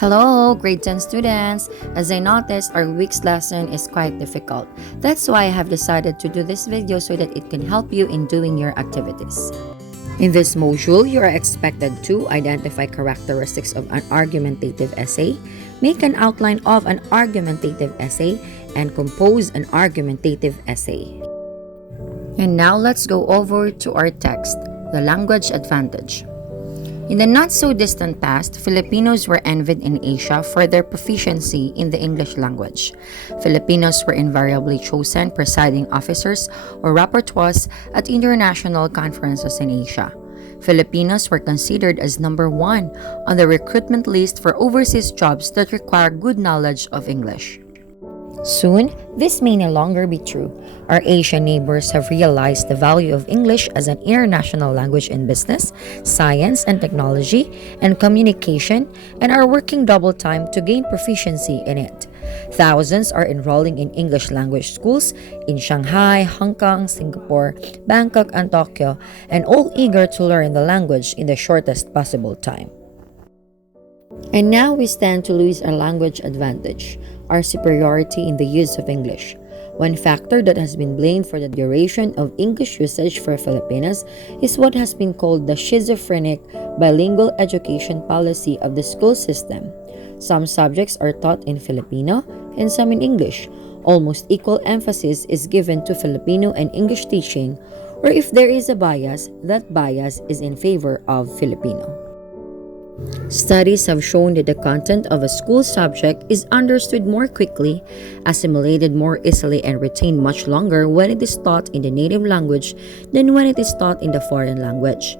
Hello, grade 10 students! As I noticed, our week's lesson is quite difficult. That's why I have decided to do this video so that it can help you in doing your activities. In this module, you are expected to identify characteristics of an argumentative essay, make an outline of an argumentative essay, and compose an argumentative essay. And now let's go over to our text, the language advantage. In the not-so-distant past, Filipinos were envied in Asia for their proficiency in the English language. Filipinos were invariably chosen presiding officers or rapporteurs at international conferences in Asia. Filipinos were considered as number one on the recruitment list for overseas jobs that require good knowledge of English. Soon, this may no longer be true. Our Asian neighbors have realized the value of English as an international language in business, science and technology, and communication, and are working double time to gain proficiency in it. Thousands are enrolling in English language schools in Shanghai, Hong Kong, Singapore, Bangkok, and Tokyo, and all eager to learn the language in the shortest possible time. And now we stand to lose our language advantage, our superiority in the use of English. One factor that has been blamed for the duration of English usage for Filipinos is what has been called the schizophrenic bilingual education policy of the school system. Some subjects are taught in Filipino and some in English. Almost equal emphasis is given to Filipino and English teaching, or if there is a bias, that bias is in favor of Filipino. Studies have shown that the content of a school subject is understood more quickly, assimilated more easily, and retained much longer when it is taught in the native language than when it is taught in the foreign language.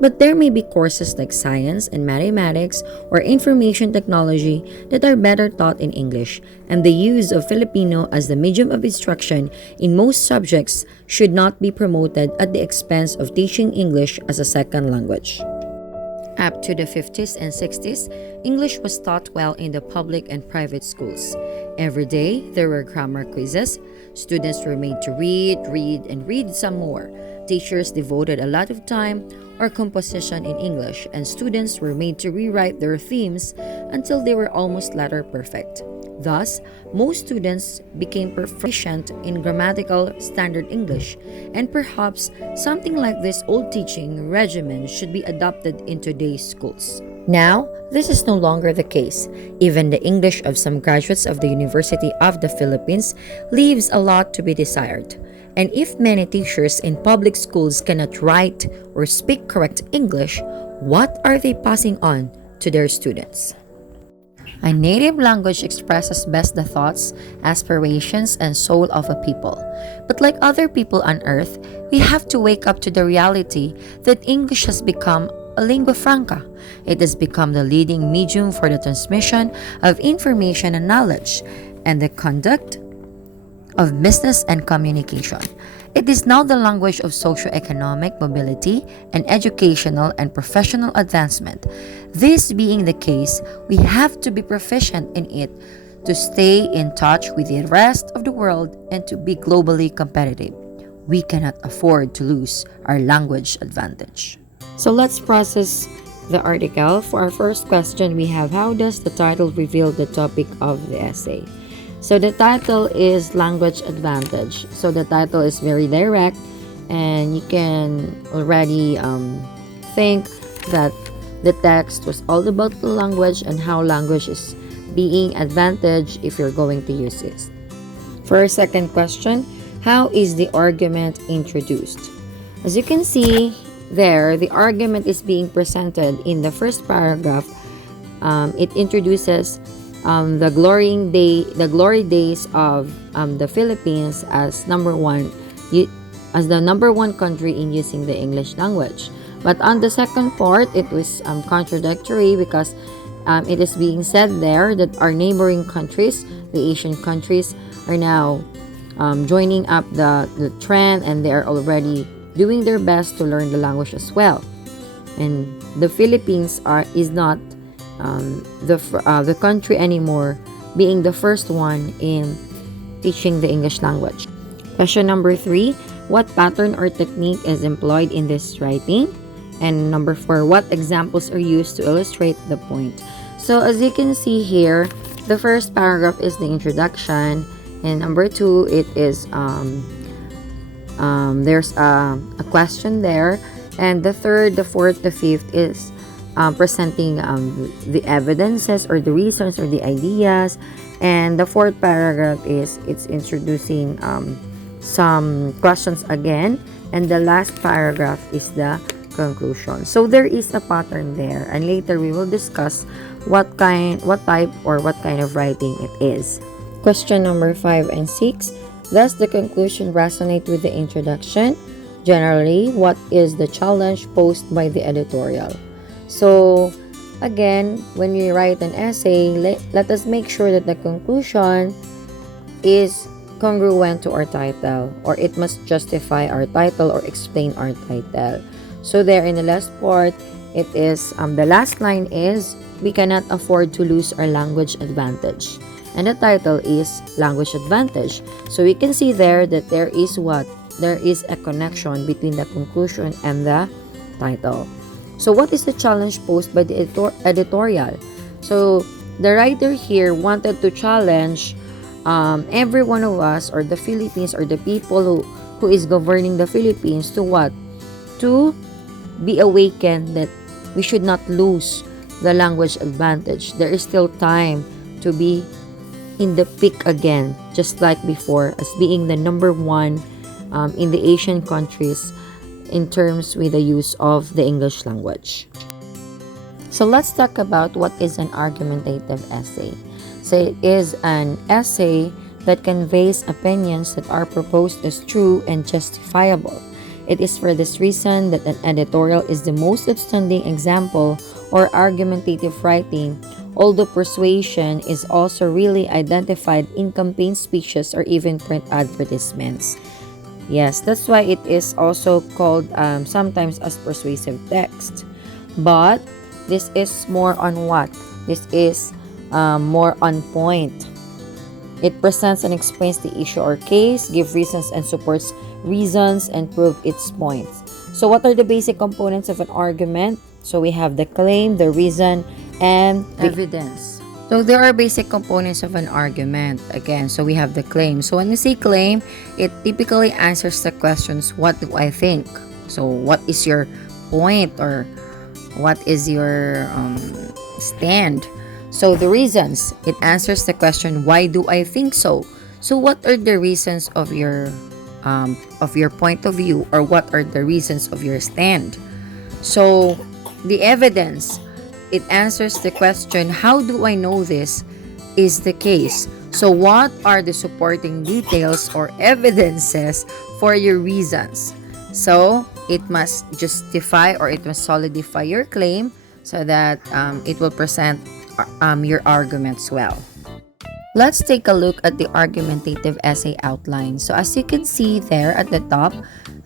But there may be courses like science and mathematics or information technology that are better taught in English, and the use of Filipino as the medium of instruction in most subjects should not be promoted at the expense of teaching English as a second language. Up to the 50s and 60s, English was taught well in the public and private schools. Every day, there were grammar quizzes. Students were made to read, and read some more. Teachers devoted a lot of time or composition in English, and students were made to rewrite their themes until they were almost letter perfect. Thus, most students became proficient in grammatical standard English, and perhaps something like this old teaching regimen should be adopted in today's schools. Now, this is no longer the case. Even the English of some graduates of the University of the Philippines leaves a lot to be desired. And if many teachers in public schools cannot write or speak correct English, what are they passing on to their students? A native language expresses best the thoughts, aspirations, and soul of a people. But like other people on earth, we have to wake up to the reality that English has become a lingua franca. It has become the leading medium for the transmission of information and knowledge, and the conduct of business and communication. It is now the language of socio-economic mobility and educational and professional advancement. This being the case, we have to be proficient in it to stay in touch with the rest of the world and to be globally competitive. We cannot afford to lose our language advantage. So let's process the article. For our first question, we have, how does the title reveal the topic of the essay? So the title is Language Advantage. So the title is very direct, and you can already think that the text was all about the language and how language is being advantage if you're going to use it. For our second question, how is the argument introduced? As you can see there, the argument is being presented in the first paragraph. It introduces the glory days of the Philippines as the number one country in using the English language. But on the second part, it was contradictory because it is being said there that our neighboring countries, the Asian countries, are now joining up the trend, and they are already doing their best to learn the language as well. And the Philippines is not the country anymore being the first one in teaching the English language. Question number 3, what pattern or technique is employed in this writing? And number 4, what examples are used to illustrate the point? So as you can see here, the first paragraph is the introduction, and number 2, it is there's a question there, and the third, the fourth, the fifth is presenting the evidences or the reasons or the ideas, and the fourth paragraph is it's introducing some questions again, and the last paragraph is the conclusion. So there is a pattern there, and later we will discuss what type or what kind of writing it is. Question number 5 and 6. Does the conclusion resonate with the introduction? Generally, what is the challenge posed by the editorial? So, again, when we write an essay, let us make sure that the conclusion is congruent to our title, or it must justify our title or explain our title. So there in the last part, it is, the last line is, we cannot afford to lose our language advantage. And the title is language advantage. So we can see there that there is a connection between the conclusion and the title. So what is the challenge posed by the editorial? So the writer here wanted to challenge every one of us, or the Philippines, or the people who is governing the Philippines, to what? To be awakened that we should not lose the language advantage. There is still time to be in the peak again, just like before, as being the number one in the Asian countries in terms with the use of the English language. So let's talk about what is an argumentative essay. So it is an essay that conveys opinions that are proposed as true and justifiable. It is for this reason that an editorial is the most outstanding example or argumentative writing, although persuasion is also really identified in campaign speeches or even print advertisements. Yes, that's why it is also called sometimes as persuasive text. But this is more on what? This is more on point. It presents and explains the issue or case, give reasons and supports reasons, and prove its points. So what are the basic components of an argument? So we have the claim, the reason, and the evidence. So there are basic components of an argument. Again, so we have the claim. So when we say claim, it typically answers the questions, what do I think? So what is your point, or what is your stand? So the reasons, it answers the question, why do I think so? So what are the reasons of your point of view, or what are the reasons of your stand? So the evidence, it answers the question, how do I know this is the case? So what are the supporting details or evidences for your reasons? So it must justify, or it must solidify your claim, so that it will present your arguments well. Let's take a look at the argumentative essay outline. So as you can see there at the top,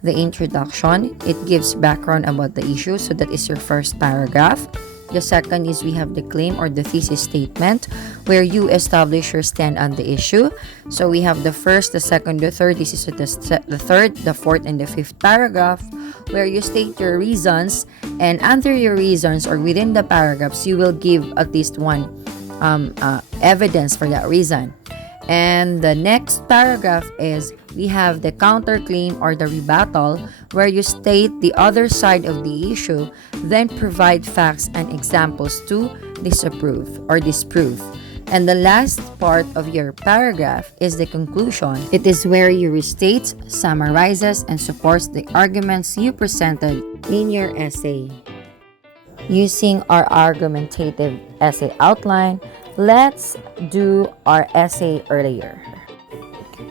the introduction, it gives background about the issue. So that is your first paragraph. The second is we have the claim or the thesis statement, where you establish your stand on the issue. So we have the first, the second, the third. This is the third, the fourth, and the fifth paragraph, where you state your reasons, and under your reasons or within the paragraphs, you will give at least one evidence for that reason. And the next paragraph is we have the counterclaim or the rebuttal, where you state the other side of the issue, then provide facts and examples to disapprove or disprove. And the last part of your paragraph is the conclusion. It is where you restate, summarizes, and supports the arguments you presented in your essay. Using our argumentative essay outline, let's do our essay earlier.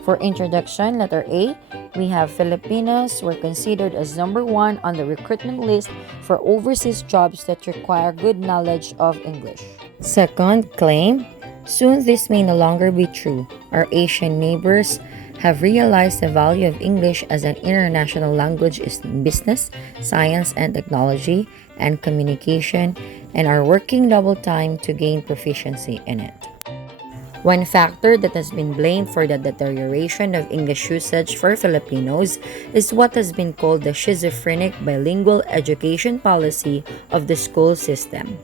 For introduction, letter A, we have Filipinos were considered as number 1 on the recruitment list for overseas jobs that require good knowledge of English. Second, claim, soon this may no longer be true. Our Asian neighbors have realized the value of English as an international language in business, science and technology, and communication, and are working double time to gain proficiency in it. One factor that has been blamed for the deterioration of English usage for Filipinos is what has been called the schizophrenic bilingual education policy of the school system.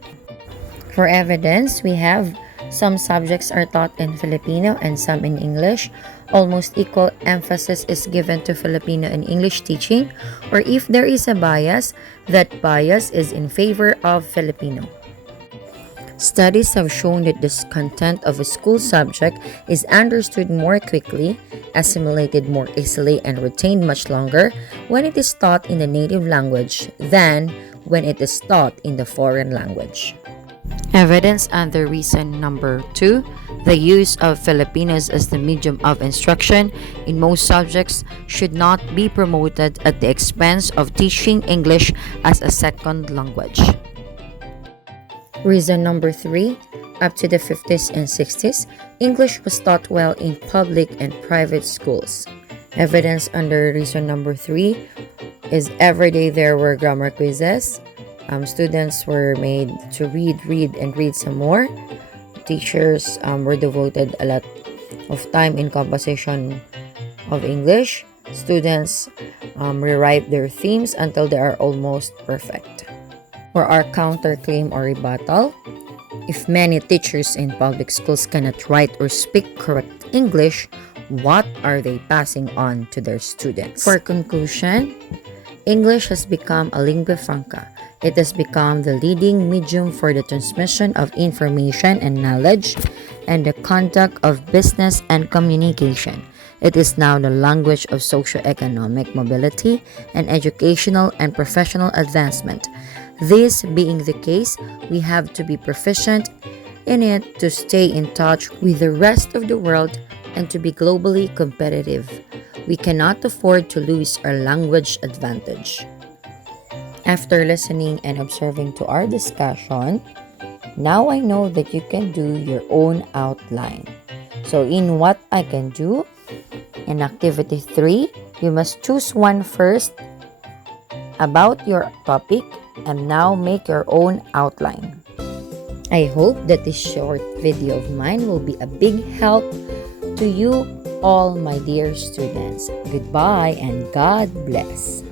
For evidence, we have some subjects are taught in Filipino and some in English. Almost equal emphasis is given to Filipino and English teaching, or if there is a bias, that bias is in favor of Filipino. Studies have shown that the content of a school subject is understood more quickly, assimilated more easily, and retained much longer when it is taught in the native language than when it is taught in the foreign language. Evidence under reason number 2, the use of Filipinos as the medium of instruction in most subjects should not be promoted at the expense of teaching English as a second language. Reason number 3, up to the 50s and 60s, English was taught well in public and private schools. Evidence under reason number 3 is every day there were grammar quizzes. Students were made to read some more. Teachers were devoted a lot of time in composition of English. Students rewrite their themes until they are almost perfect. For our counterclaim or rebuttal, if many teachers in public schools cannot write or speak correct English, what are they passing on to their students? For conclusion, English has become a lingua franca. It has become the leading medium for the transmission of information and knowledge and the conduct of business and communication. It is now the language of socio-economic mobility and educational and professional advancement. This being the case, we have to be proficient in it to stay in touch with the rest of the world and to be globally competitive. We cannot afford to lose our language advantage. After listening and observing to our discussion, now I know that you can do your own outline. So in what I can do, in activity 3, you must choose one first about your topic and now make your own outline. I hope that this short video of mine will be a big help to you all, my dear students. Goodbye and God bless.